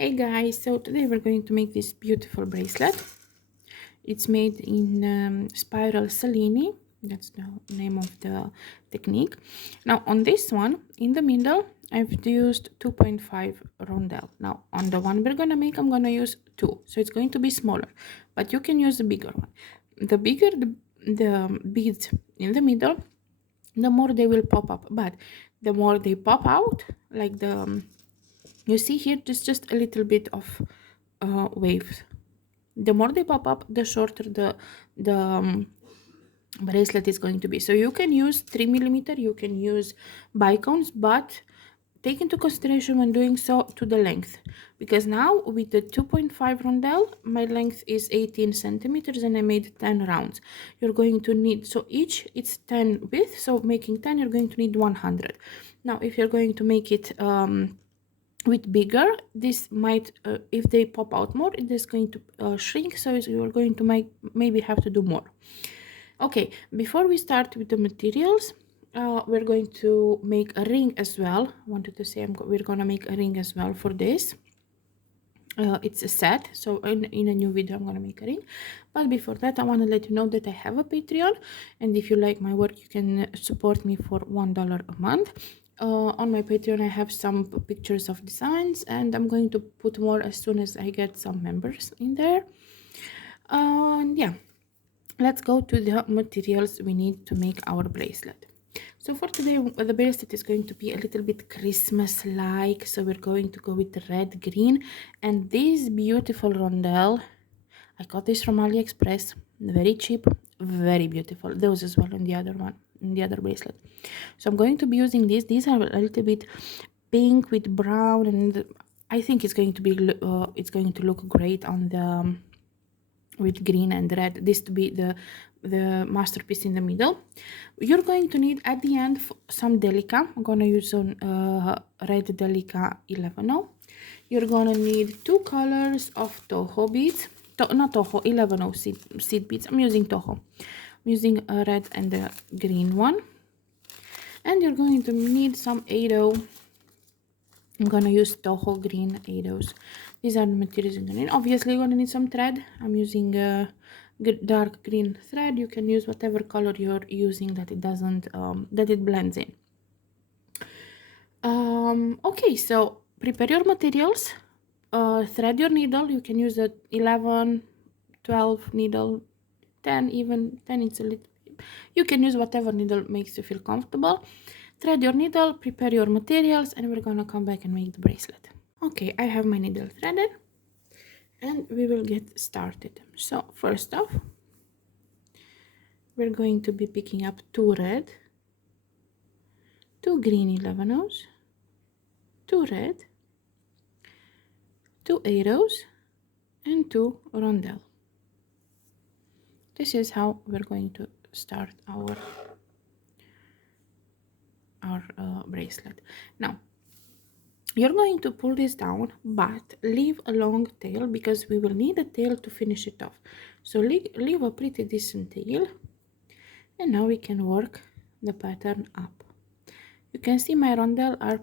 Hey guys, so today we're going to make this beautiful bracelet. It's made in spiral celini. That's the name of the technique. Now on this one, in the middle, I've used 2.5 rondelle. Now on the one we're gonna make, I'm gonna use 2. So it's going to be smaller, but you can use the bigger one. The bigger the beads in the middle, the more they will pop up. But the more they pop out, like you see here, just a little bit of waves. The more they pop up, the shorter the bracelet is going to be. So you can use 3 millimeter, you can use bicones, but take into consideration when doing so to the length, because now with the 2.5 rondelle my length is 18 centimeters and I made 10 rounds. You're going to need, so each it's 10 width, so making 10 you're going to need 100. Now if you're going to make it with bigger, this might if they pop out more, it is going to shrink, so you're going to maybe have to do more. Okay, before we start with the materials, we're going to make a ring as well. I wanted to say we're gonna make a ring as well for this. It's a set, so in a new video I'm gonna make a ring. But before that, I want to let you know that I have a Patreon, and if you like my work, you can support me for $1 a month. On my Patreon I have some pictures of designs, and I'm going to put more as soon as I get some members in there. And yeah, let's go to the materials we need to make our bracelet. So for today, the bracelet is going to be a little bit Christmas-like, so we're going to go with the red, green, and this beautiful rondelle. I got this from AliExpress, very cheap, very beautiful. Those as well on the other one, in the other bracelet. So I'm going to be using these. These are a little bit pink with brown, and I think it's going to be it's going to look great on the with green and red. This to be the masterpiece in the middle. You're going to need at the end some Delica. I'm gonna use on red Delica 11. You're gonna need 2 colors of Toho beads. Not Toho, 11 seed beads. I'm using Toho. I'm using a red and a green one. And you're going to need some 8. I'm gonna use Toho green 8. These are the materials you're gonna need. Obviously, you're gonna need some thread. I'm using dark green thread. You can use whatever color you're using that it doesn't that it blends in. Okay, so prepare your materials. Thread your needle. You can use a 11, 12 needle, 10, even 10. It's a little. You can use whatever needle makes you feel comfortable. Thread your needle, prepare your materials, and we're gonna come back and make the bracelet. Okay, I have my needle threaded, and we will get started. So first off, we're going to be picking up 2 red, 2 green 11, 2 red, 2 8, and 2 rondelle. This is how we're going to start our bracelet. Now you're going to pull this down, but leave a long tail because we will need a tail to finish it off. So leave a pretty decent tail, and now we can work the pattern up. You can see my rondelle are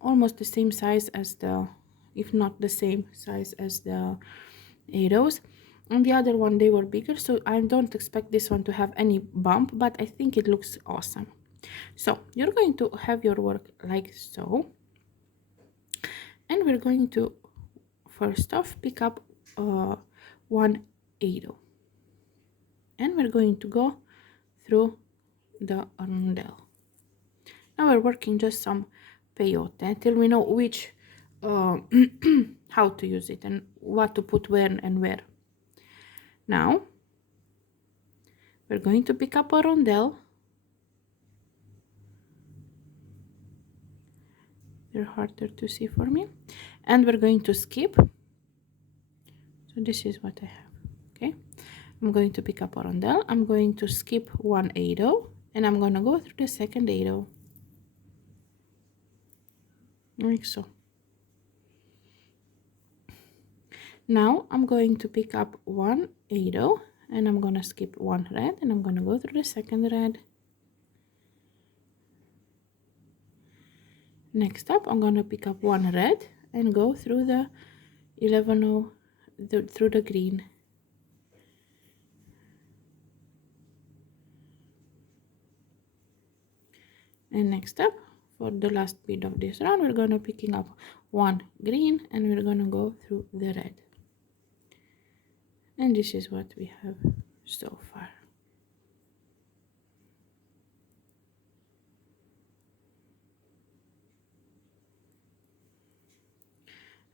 almost the same size as the, if not the same size as the 8. On the other one they were bigger, so I don't expect this one to have any bump, but I think it looks awesome. So you're going to have your work like so, and we're going to first off pick up 1 8, and we're going to go through the rondelle. Now we're working just some peyote until we know which how to use it and what to put where and where. Now we're going to pick up a rondelle. They're harder to see for me, and we're going to skip. So this is what I have. Okay, I'm going to pick up a rondelle. I'm going to skip 1 8, and I'm going to go through the second 8, like so. Now I'm going to pick up 1 8, and I'm going to skip 1 red, and I'm going to go through the second red, Next up, I'm going to pick up one red and go through the 11 through the green. And next up, for the last bead of this round, we're going to picking up one green and we're going to go through the red. And this is what we have so far.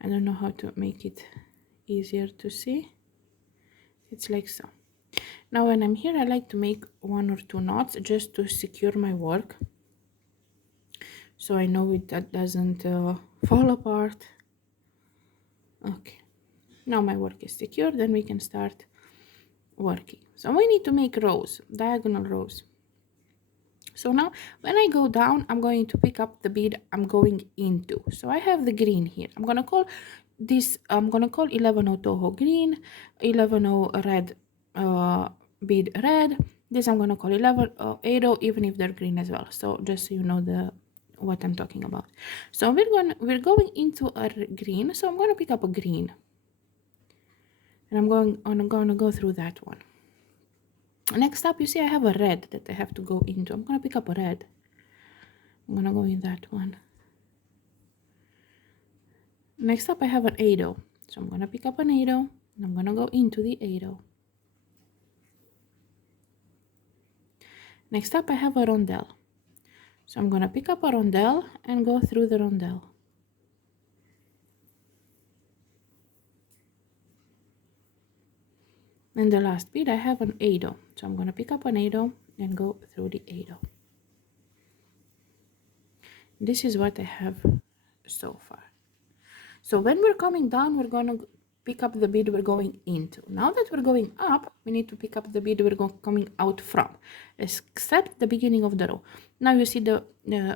I don't know how to make it easier to see. It's like so. Now when I'm here, I like to make 1 or 2 knots just to secure my work, so I know that doesn't fall apart. Okay, now my work is secure, then we can start working. So we need to make rows, diagonal rows. So now when I go down, I'm going to pick up the bead I'm going into. So I have the green here. I'm gonna call 11 Toho green, 11 red bead red. This I'm gonna call 11 8, even if they're green as well. So just so you know what I'm talking about. So we're going into a green. So I'm gonna pick up a green, and I'm gonna go through that one. Next up, you see I have a red that I have to go into. I'm gonna pick up a red. I'm gonna go in that one. Next up, I have an 8, so I'm gonna pick up an 8 and I'm gonna go into the 8. Next up, I have a rondelle, so I'm gonna pick up a rondelle and go through the rondelle. And the last bead, I have an 8, so I'm gonna pick up an 8 and go through the 8. This is what I have so far. So when we're coming down, we're gonna pick up the bead we're going into. Now that we're going up, we need to pick up the bead we're coming out from, except the beginning of the row. Now you see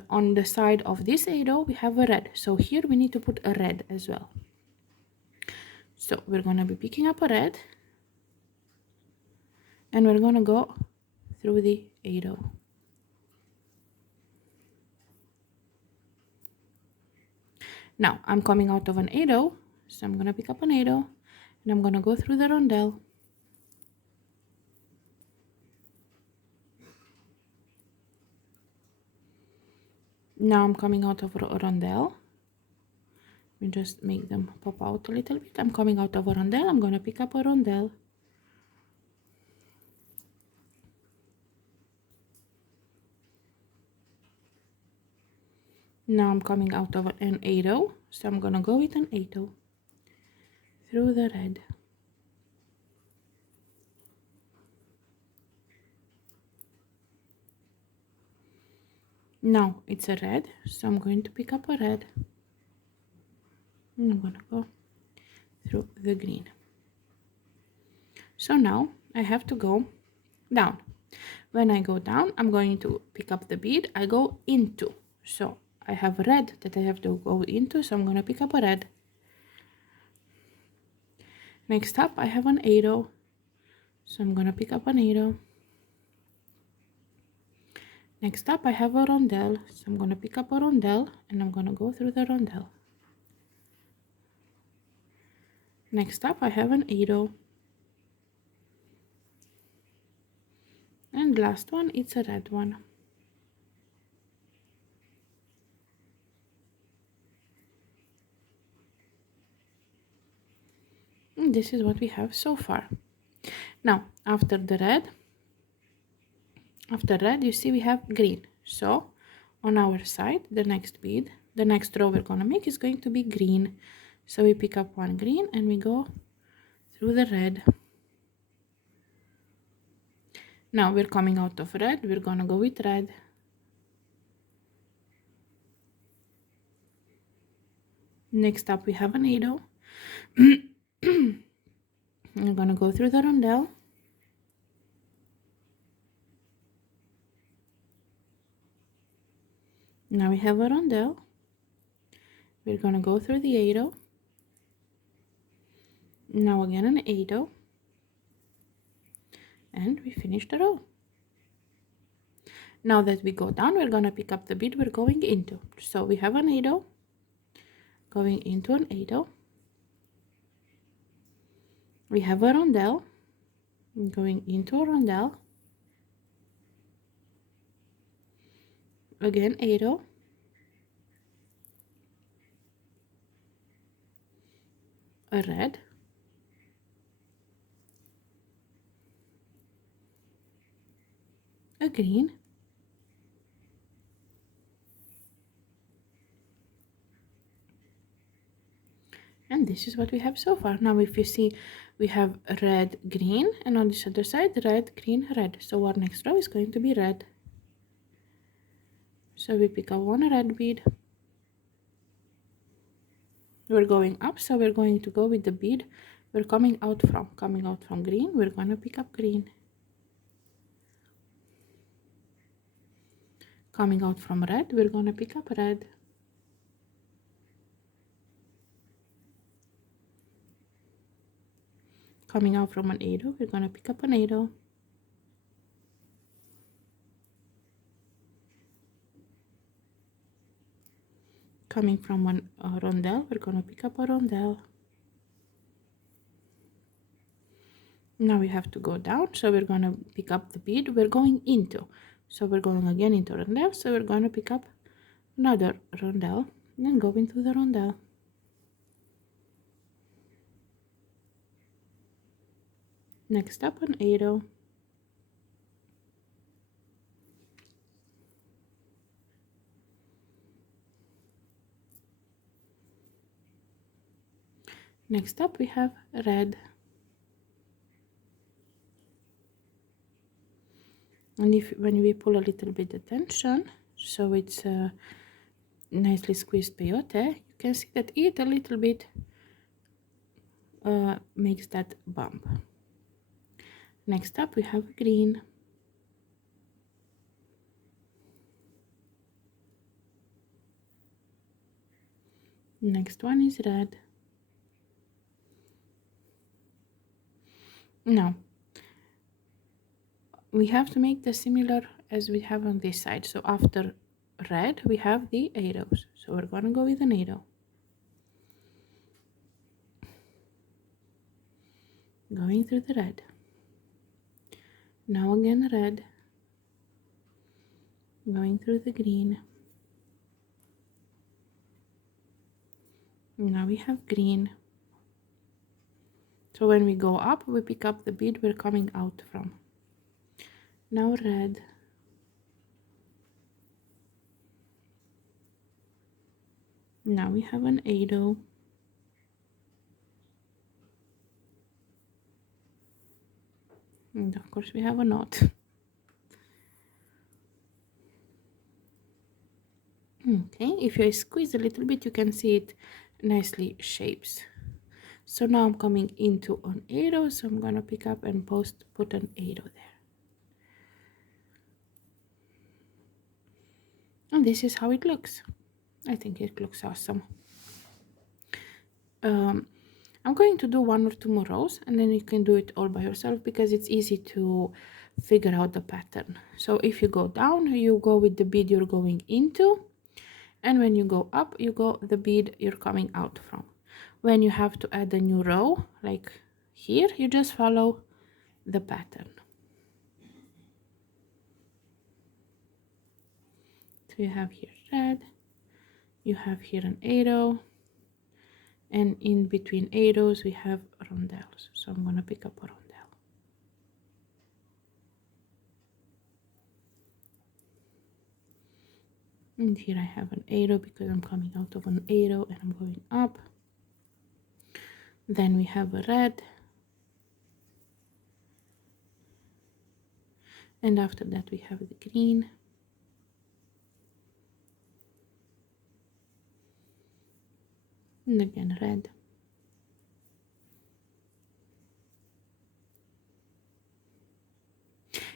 on the side of this 8 we have a red, so here we need to put a red as well. So we're gonna be picking up a red and we're gonna go through the 8. Now I'm coming out of an 8, so I'm gonna pick up an 8 and I'm gonna go through the rondelle. Now I'm coming out of a rondelle. We just make them pop out a little bit. I'm coming out of a rondelle. I'm gonna pick up a rondelle. Now I'm coming out of an 8, so I'm gonna go with an 8 through the red. Now it's a red, so I'm going to pick up a red. And I'm gonna go through the green. So now I have to go down. When I go down, I'm going to pick up the bead I go into. So I have red that I have to go into, so I'm gonna pick up a red. Next up, I have an 8, so I'm gonna pick up an 8. Next up, I have a rondelle, so I'm gonna pick up a rondelle and I'm gonna go through the rondelle. Next up, I have an 8, and last one, it's a red one. And this is what we have so far. Now, after red, you see we have green. So on our side, the next bead, the next row we're gonna make is going to be green. So we pick up one green and we go through the red. Now we're coming out of red, we're gonna go with red. Next up we have an 8. We're gonna go through the rondelle. Now we have a rondelle. We're gonna go through the 8. Now again an 8. And we finish the row. Now that we go down, we're gonna pick up the bead we're going into. So we have a needle going into a needle. We have a rondelle going into a rondelle. Again, needle. A red. A green. And this is what we have so far. Now if you see, we have red, green, and on this other side red, green, red. So our next row is going to be red. So we pick up one red bead. We're going up, so we're going to go with the bead we're coming out from green. We're gonna pick up green. Coming out from red, we're gonna pick up red. Coming out from an needle, we're gonna pick up a needle. Coming from a rondelle, we're gonna pick up a rondelle. Now we have to go down, so we're gonna pick up the bead we're going into. So we're going again into rondelle, so we're gonna pick up another rondelle and then go into the rondelle. Next up, an needle. Next up we have red. And when we pull a little bit the tension, so it's a nicely squeezed peyote, you can see that it a little bit makes that bump. Next up we have green. Next one is red. Now we have to make the similar as we have on this side. So after red we have the arrows, so we're gonna go with an arrow. Going through the red. Now again red. Going through the green. Now we have green. So when we go up, we pick up the bead we're coming out from. Now red. Now we have an arrow. And of course we have a knot. Okay, if you squeeze a little bit, you can see it nicely shapes. So now I'm coming into an arrow, so I'm gonna pick up and put an arrow there. And this is how it looks. I think it looks awesome. I'm going to do 1 or 2 more rows, and then you can do it all by yourself because it's easy to figure out the pattern. So if you go down, you go with the bead you're going into, and when you go up, you go the bead you're coming out from. When you have to add a new row, like here, you just follow the pattern. So you have here red, you have here an arrow, and in between arrows we have rondelles. So I'm going to pick up a rondelle. And here I have an arrow because I'm coming out of an arrow and I'm going up. Then we have a red. And after that we have the green. And again red.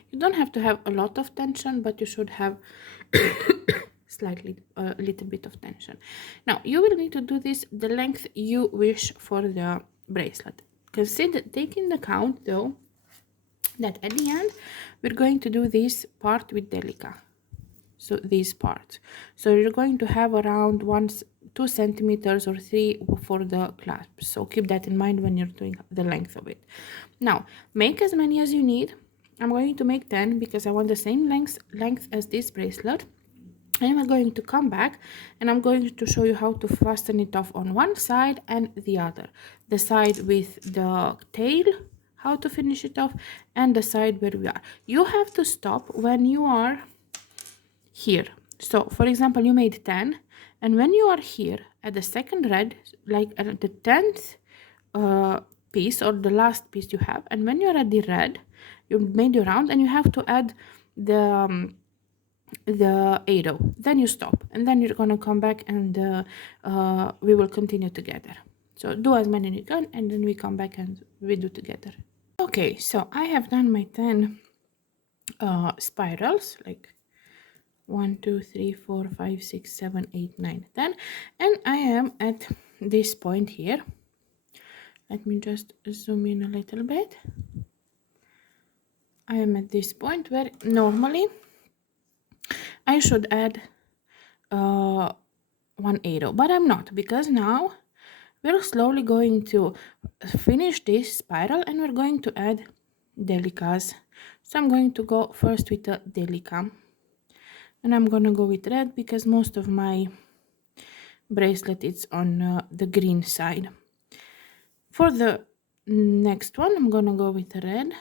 You don't have to have a lot of tension, but you should have a little bit of tension. Now you will need to do this the length you wish for the bracelet. Take into account though that at the end we're going to do this part with Delica. so these parts. So you're going to have around 2 centimeters or 3 for the clasp, so keep that in mind when you're doing the length of it. Now make as many as you need. I'm going to make 10 because I want the same length as this bracelet. And I'm going to come back and I'm going to show you how to fasten it off on one side and the other. The side with the tail, how to finish it off, and the side where we are. You have to stop when you are here. So for example, you made 10, and when you are here at the second red, like at the 10th piece or the last piece you have, and when you're at the red, you made your round and you have to add the arrow, then you stop, and then you're gonna come back and we will continue together. So do as many as you can, and then we come back and we do together. Okay, so I have done my 10 spirals, like 1 2 3 4 5 6 7 8 9 10, and I am at this point here. Let me just zoom in a little bit. I am at this point where normally I should add one arrow, but I'm not, because now we're slowly going to finish this spiral and we're going to add Delicas. So I'm going to go first with a Delica, and I'm gonna go with red because most of my bracelet is on the green side. For the next one, I'm gonna go with red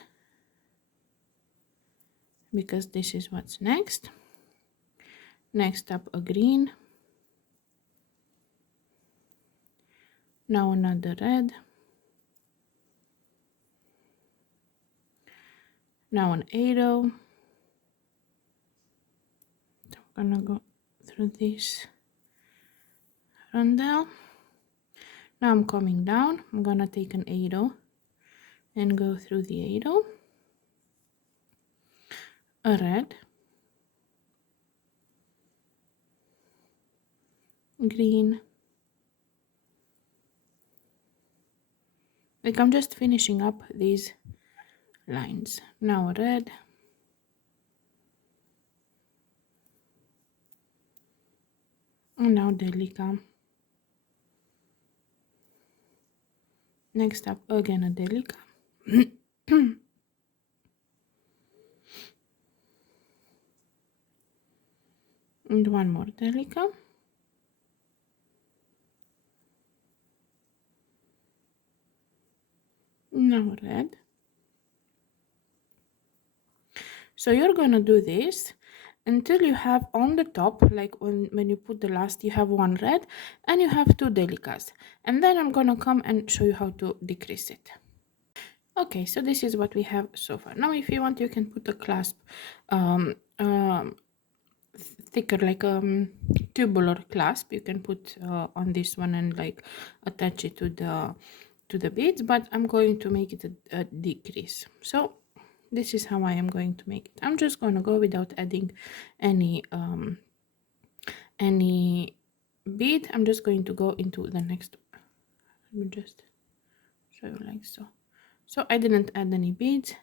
because this is what's next. Next up, a green. Now another red. Now an arrow. I'm gonna go through this rondel. Now I'm coming down. I'm gonna take an arrow and go through the arrow. A red. Green. Like I'm just finishing up these lines. Now a red. And now Delica. Next up, again a Delica. And one more Delica. Now red. So you're gonna do this until you have on the top, like when you put the last, you have one red and you have two Delicas, and then I'm gonna come and show you how to decrease it. Okay, so this is what we have so far. Now if you want, you can put a clasp thicker, like tubular clasp. You can put on this one and like attach it to the beads, but I'm going to make it a decrease. So this is how I am going to make it. I'm just going to go without adding any bead. I'm just going to go into the next one. Let me just show you like so. So I didn't add any beads.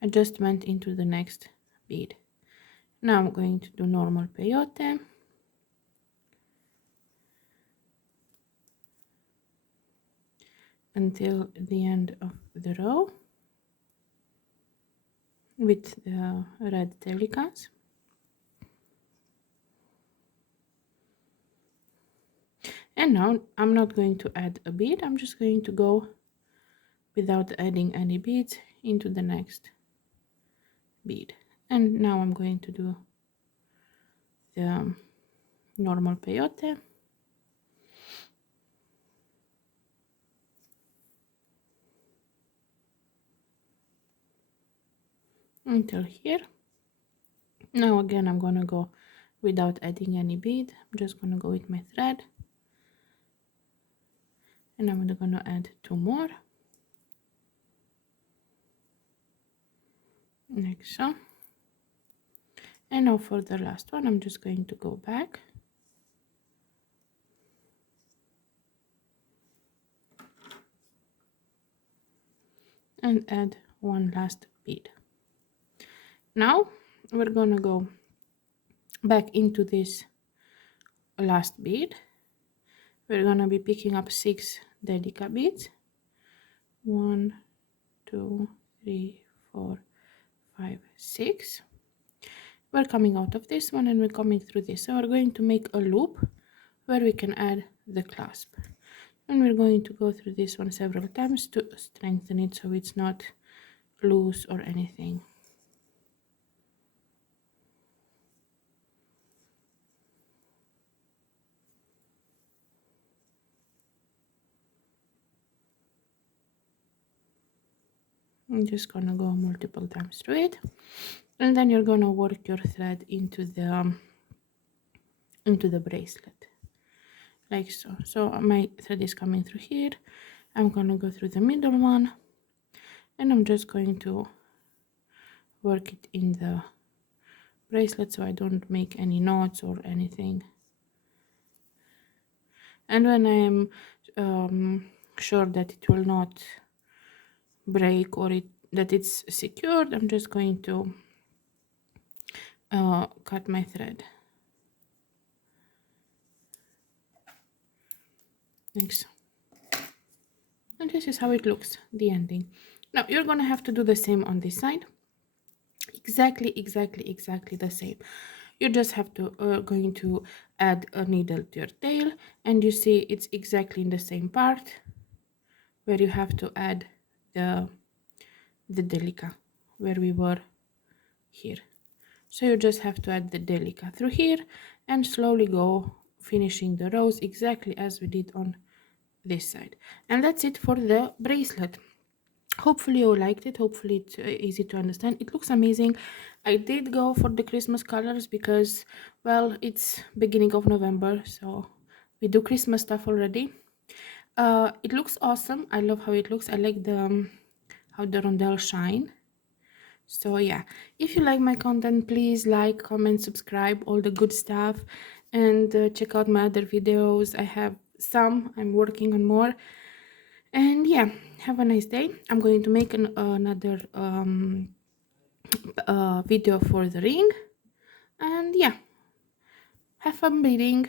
I just went into the next bead. Now I'm going to do normal peyote. Until the end of the row with the red Delicas. And now I'm not going to add a bead. I'm just going to go without adding any beads into the next bead. And now I'm going to do the normal peyote. Until here. Now again I'm gonna go without adding any bead. I'm just gonna go with my thread, and I'm gonna add two more, like so. And now for the last one, I'm just going to go back and add one last bead. Now we're gonna go back into this last bead. We're gonna be picking up 6 Delica beads. 1, 2, 3, 4, 5, 6. We're coming out of this one and we're coming through this. So we're going to make a loop where we can add the clasp. And we're going to go through this one several times to strengthen it so it's not loose or anything. I'm just gonna go multiple times through it, and then you're gonna work your thread into the bracelet like so. So my thread is coming through here. I'm gonna go through the middle one, and I'm just going to work it in the bracelet so I don't make any knots or anything. And when I am sure that it will not break or that it's secured, I'm just going to cut my thread like so. And this is how it looks, the ending. Now you're gonna have to do the same on this side. Exactly the same. You just have to going to add a needle to your tail, and you see it's exactly in the same part where you have to add the Delica where we were here. So you just have to add the Delica through here and slowly go finishing the rows exactly as we did on this side. And that's it for the bracelet. Hopefully you liked it. Hopefully it's easy to understand. It looks amazing. I did go for the Christmas colors because, well, it's beginning of November, so we do Christmas stuff already. It looks awesome. I love how it looks. I like the how the rondelle shine. So yeah, if you like my content, please like, comment, subscribe, all the good stuff, and check out my other videos. I have some. I'm working on more. And yeah, have a nice day. I'm going to make another video for the ring. And yeah, have fun beading.